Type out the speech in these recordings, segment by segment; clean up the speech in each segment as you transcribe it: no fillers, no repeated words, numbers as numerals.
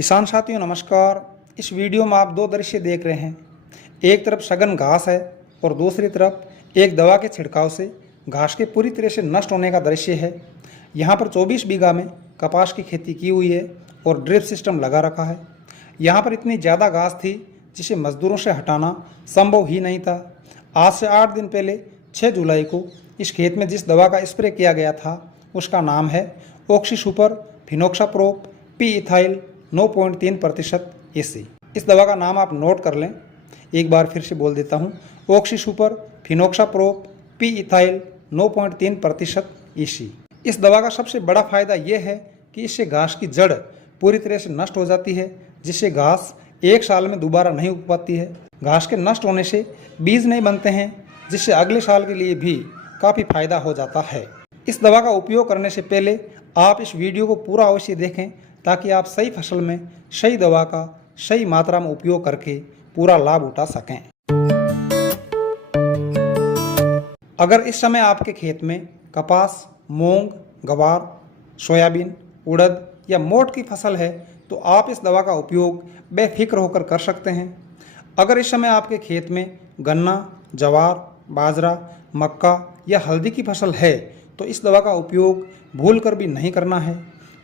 किसान साथियों नमस्कार। इस वीडियो में आप दो दृश्य देख रहे हैं। एक तरफ सघन घास है और दूसरी तरफ एक दवा के छिड़काव से घास के पूरी तरह से नष्ट होने का दृश्य है। यहाँ पर 24 बीघा में कपास की खेती की हुई है और ड्रिप सिस्टम लगा रखा है। यहाँ पर इतनी ज़्यादा घास थी जिसे मजदूरों से हटाना संभव ही नहीं था। आज से 8 दिन पहले 6 जुलाई को इस खेत में जिस दवा का स्प्रे किया गया था उसका नाम है oxy super fenoxaprop P ethyl 9.3% AC. इस दवा का नाम आप नोट कर लें। एक बार फिर से बोल देता हूँ, oxy super fenoxaprop P ethyl 9.3% AC. इस दवा का सबसे बड़ा फायदा यह है कि इससे घास की जड़ पूरी तरह से नष्ट हो जाती है, जिससे घास 1 साल में दोबारा नहीं उग पाती है। घास के नष्ट होने से बीज नहीं बनते हैं, जिससे अगले साल के लिए भी काफ़ी फायदा हो जाता है। इस दवा का उपयोग करने से पहले आप इस वीडियो को पूरा अवश्य देखें, ताकि आप सही फसल में सही दवा का सही मात्रा में उपयोग करके पूरा लाभ उठा सकें। अगर इस समय आपके खेत में कपास, मूंग, गवार, सोयाबीन, उड़द या मोट की फसल है तो आप इस दवा का उपयोग बेफिक्र होकर कर सकते हैं। अगर इस समय आपके खेत में गन्ना, जवार, बाजरा, मक्का या हल्दी की फसल है तो इस दवा का उपयोग भूलकर भी नहीं करना है।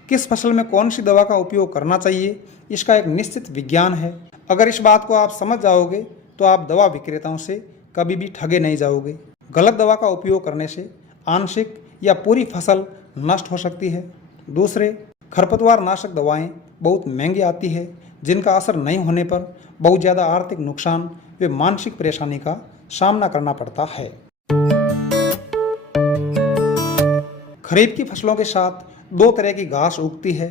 किस फसल में कौन सी दवा का उपयोग करना चाहिए, इसका एक निश्चित विज्ञान है। अगर इस बात को आप समझ जाओगे तो आप दवा विक्रेताओं से कभी भी ठगे नहीं जाओगे। गलत दवा का उपयोग करने से आंशिक या पूरी फसल नष्ट हो सकती है। दूसरे, खरपतवार नाशक दवाएं बहुत महंगी आती है, जिनका असर नहीं होने पर बहुत ज़्यादा आर्थिक नुकसान व मानसिक परेशानी का सामना करना पड़ता है। खरीफ की फसलों के साथ 2 तरह की घास उगती है,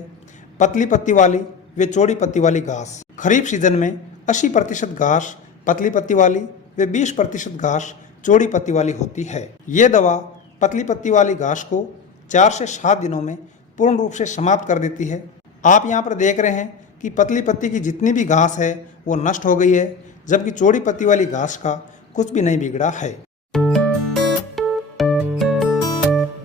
पतली पत्ती वाली व चौड़ी पत्ती वाली घास। खरीफ सीजन में 80% घास पतली पत्ती वाली व 20% घास चौड़ी पत्ती वाली होती है। ये दवा पतली पत्ती वाली घास को 4 से 7 दिनों में पूर्ण रूप से समाप्त कर देती है। आप यहाँ पर देख रहे हैं कि पतली पत्ती की जितनी भी घास है वो नष्ट हो गई है, जबकि चौड़ी पत्ती वाली घास का कुछ भी नहीं बिगड़ा है।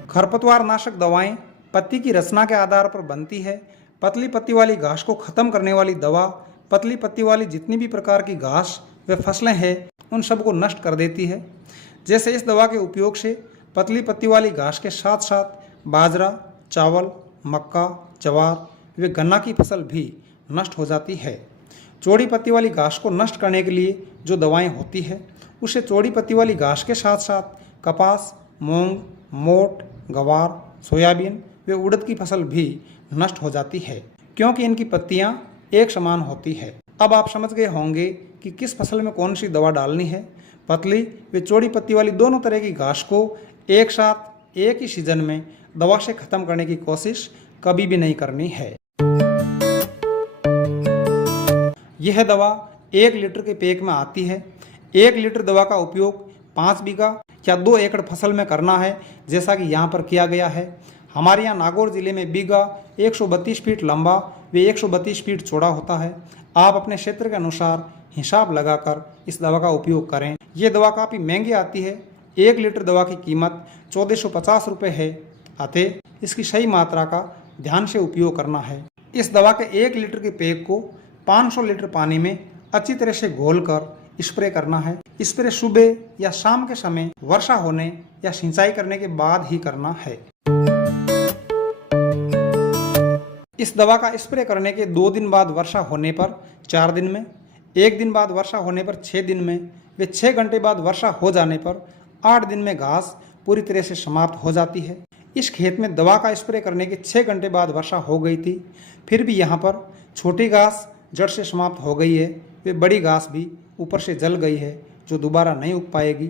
खरपतवार नाशक दवाएं पत्ती की रचना के आधार पर बनती है। पतली पत्ती वाली घास को खत्म करने वाली दवा पतली पत्ती वाली जितनी भी प्रकार की घास व फसलें हैं उन सबको नष्ट कर देती है। जैसे इस दवा के उपयोग से पतली पत्ती वाली घास के साथ साथ बाजरा, चावल, मक्का, जवार व गन्ना की फसल भी नष्ट हो जाती है। चौड़ी पत्ती वाली घास को नष्ट करने के लिए जो दवाएं होती है उससे चौड़ी पत्ती वाली घास के साथ साथ कपास, मूंग, मोट, गवार, सोयाबीन व उड़द की फसल भी नष्ट हो जाती है, क्योंकि इनकी पत्तियां एक समान होती है। अब आप समझ गए होंगे कि किस फसल में कौन सी दवा डालनी है। पतली व चौड़ी पत्ती वाली दोनों तरह की घास को एक साथ एक ही सीजन में दवा से खत्म करने की कोशिश कभी भी नहीं करनी है। यह दवा 1 लीटर के पैक में आती है। 1 लीटर दवा का उपयोग 5 बीघा या 2 एकड़ फसल में करना है, जैसा कि यहाँ पर किया गया है। हमारे यहाँ नागौर जिले में बीघा 132 फीट लंबा व 132 फीट चौड़ा होता है। आप अपने क्षेत्र के अनुसार हिसाब लगाकर इस दवा का उपयोग करें। ये दवा काफ़ी महंगी आती है। 1 लीटर दवा की कीमत 1450 रुपये है, अतः इसकी सही मात्रा का ध्यान से उपयोग करना है। इस दवा के 1 लीटर के पैक को 500 लीटर पानी में अच्छी तरह से घोलकर स्प्रे करना है। स्प्रे सुबह या शाम के समय वर्षा होने या सिंचाई करने के बाद ही करना है। इस दवा का स्प्रे करने के 2 दिन बाद वर्षा होने पर 4 दिन में, 1 दिन बाद वर्षा होने पर 6 दिन में व 6 घंटे बाद वर्षा हो जाने पर 8 दिन में घास पूरी तरह से समाप्त हो जाती है। इस खेत में दवा का स्प्रे करने के 6 घंटे बाद वर्षा हो गई थी, फिर भी यहाँ पर छोटी घास जड़ से समाप्त हो गई है व बड़ी घास भी ऊपर से जल गई है, जो दोबारा नहीं उग पाएगी।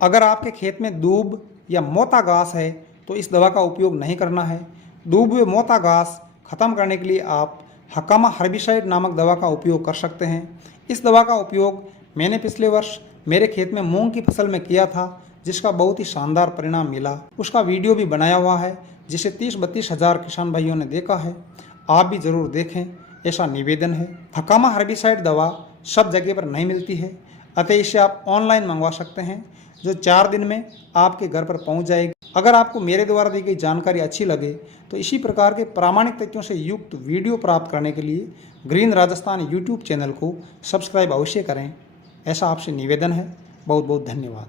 अगर आपके खेत में दूब या मोटा घास है तो इस दवा का उपयोग नहीं करना है। दूब व मोटा घास खत्म करने के लिए आप हकामा हर्बिसाइड नामक दवा का उपयोग कर सकते हैं। इस दवा का उपयोग मैंने पिछले वर्ष मेरे खेत में मूंग की फसल में किया था, जिसका बहुत ही शानदार परिणाम मिला। उसका वीडियो भी बनाया हुआ है, जिसे 30-32 हज़ार किसान भाइयों ने देखा है। आप भी ज़रूर देखें, ऐसा निवेदन है। हकामा हर्बिसाइड दवा सब जगह पर नहीं मिलती है, अतः इसे आप ऑनलाइन मंगवा सकते हैं। जो 4 दिन में आपके घर पर पहुंच जाएगी। अगर आपको मेरे द्वारा दी गई जानकारी अच्छी लगे तो इसी प्रकार के प्रामाणिक तथ्यों से युक्त वीडियो प्राप्त करने के लिए ग्रीन राजस्थान यूट्यूब चैनल को सब्सक्राइब अवश्य करें, ऐसा आपसे निवेदन है। बहुत बहुत धन्यवाद।